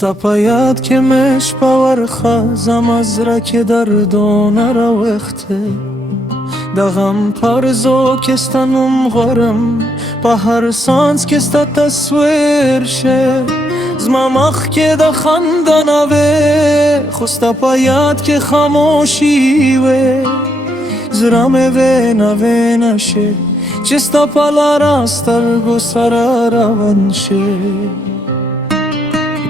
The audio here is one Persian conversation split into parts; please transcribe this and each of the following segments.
Stapayat که مش باور خازم از را که در دونه را وقته دغم پرزو کستنم غرم با هر سانس کستا تصویر شه زما مخ که دا خندانه وی خوستپایات که خاموشی وی زرام وی نوی نشه چستا پالا راسترگو سرا روان شه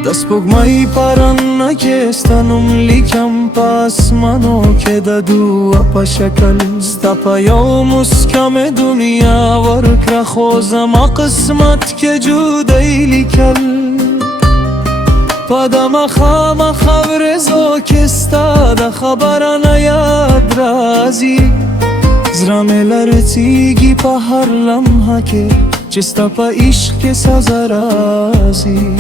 دست بگمایی پارن نکستنم لیکم پاس منو که دادو اپا شکل ستپایو مسکم دنیا ورک را خوزم قسمت که جودی لیکل پادم خام خبرزو کستا دا خبر نیاد رازی زرام لرتیگی پا هر لمحه که چستا پا عشق که سازرازی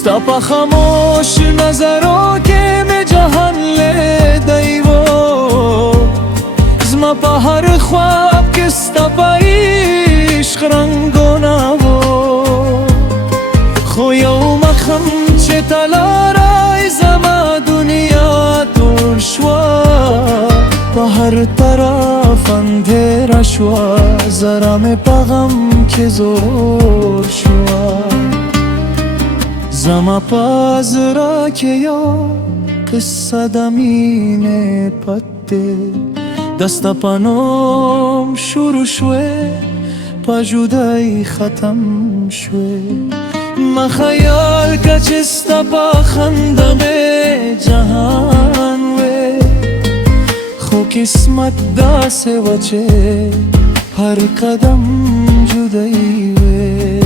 ستا پا خاموش نظرو که می جهان لیدیو زما پا هر خواب که ستا پا عشق رنگو نوو خویو مخم چه تلارای زما دنیا دور شوا پا هر طرف اندیر شوا زرم پا غم که زور شوا زما پاز را که یا قصه دمینه پته دستا پانوم شروع شوه پا جدای ختم شوه ما خیال که چستا پا خندم جهان وی خو قسمت داسه وچه هر قدم جدای وی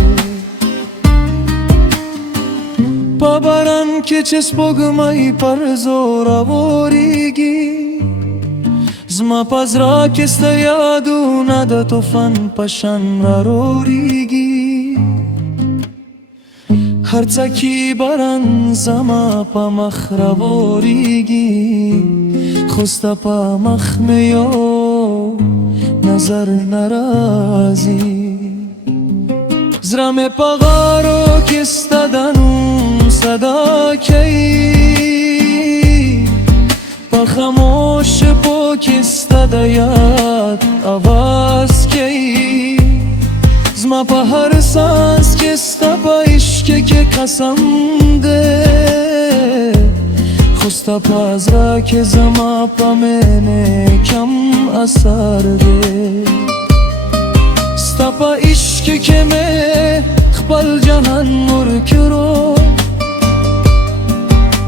پابران که چس بگمای پر زورا وریگی زما پاز را کستا یادو نده توفن پشن را روریگی هر چکی برن زما پا مخ را وریگی خوستا پا مخ میو نظر نرازی زرم پا غارو کستا دنم صدا کی پا خاموش پو کستا دیاد آواز کی زما پا هر سانس کستا پا عشق که قسم ده خوستا پاز را که زما پا منه کم اثر ده ستا پا عشق که می خپل جهان مرکرو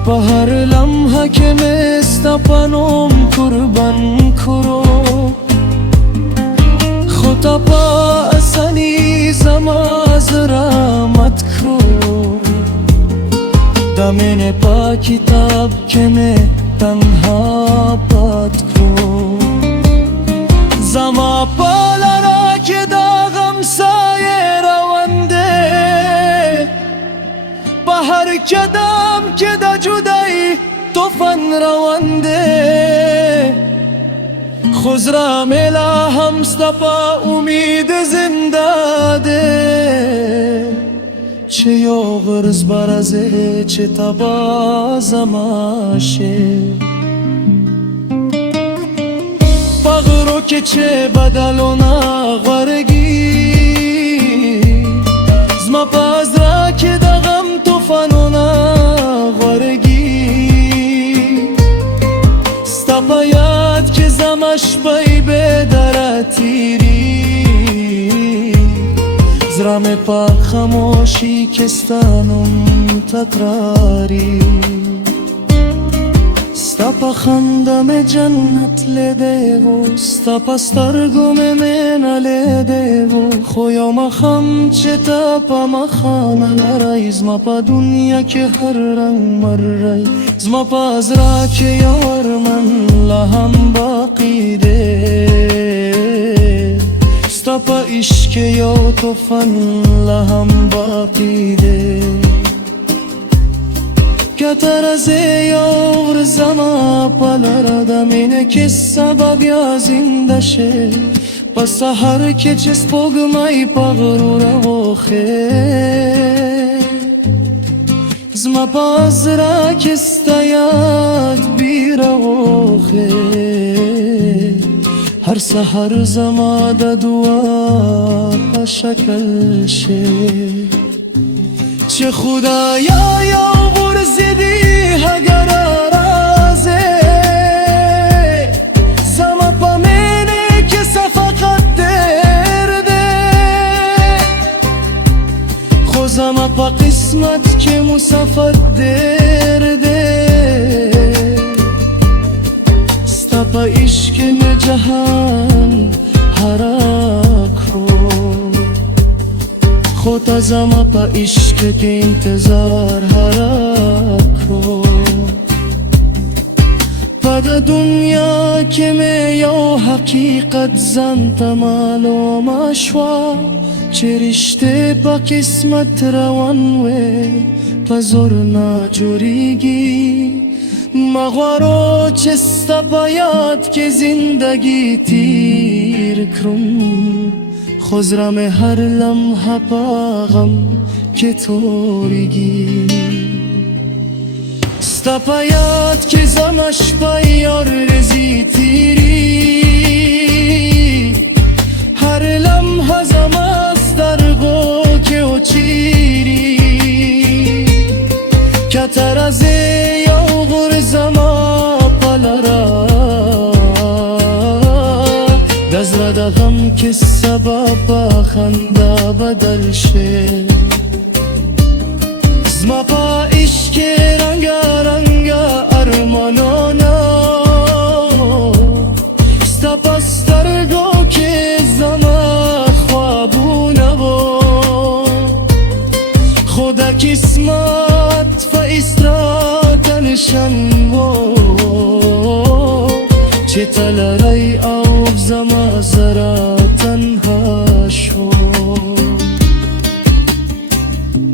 پا هر لمحه که می ستا پا نوم قربان کرو خدا پا اسنی زما زرامت کرو دامن پا کتاب که می تنها پات کرو زما پا لرا که داغم سایه رونده با هر قدم که دا جدایی توفن رونده خزرا ملا هم ستا امید زنده ده چه یو غرز برزه چه تبا زماشه پاغرو که چه بدلونا غرگی زما پاز را که دغم توفانونا غرگی ستا پا یاد که زمش پای بدره تیری زرم پا خاموشی کستانم تکراری ستا پا خندم جنت لیده و ستا پا سترگم من لیده و خویا مخم چه تا پا مخانه نرای زما پا دنیا که هر رنگ مرای زما پا از را که یار من لهم باقی ده ستا پا عشق یو توفن لهم باقی ده کتر از یار زما پلر دمینه که سبب یا زنده شه پس هر که چس پگمای پغرور و خیر زما پازرا کستایات بیرغوخه هر سحر زما د دعا په شکل شه چې خدایا یو ورزدي هگر رازه زما په مینه کې صفقت درده خو زما په قسمت کې مسافر درده ستا په عشق مې جهان حراک رو خو تا زما په عشق کې انتظار حراک رو په د دنیا کې مې یو حقیقت ځان ته معلومه شوه چې رشتې په قسمت روان وې په زور نه جوړېږي مغوارو چې ستا په یاد کې زندگی تیر کړم خو زړه مې هر لمحه په غم کې توریږي ستا په یاد کې زما شپه یار رزي تیری هر لمحه زما سترګو کې وچیری که ته راځې یو غور زما په لاره د زړه د غم کې سبب په خندا بدل شي زما په عشق کې رنګه رنګه ارمانونه ستا په سترګو کې زما خوابونه وو خو د قسمت فایسته نشان وو چې ته لرئ او زما زړه تنها شو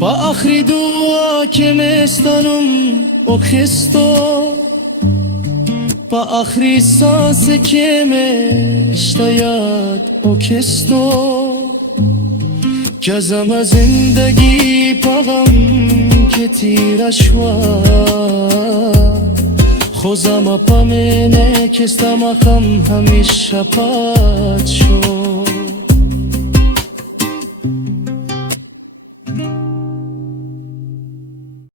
په آخري دعا کې مې ستا نوم وخیستو په آخري ساس کې مې ستا یاد وکیستو که زما زندگی په غم کې تیره شوه خو زما په مینه کې ستا مخم همیشه پات شو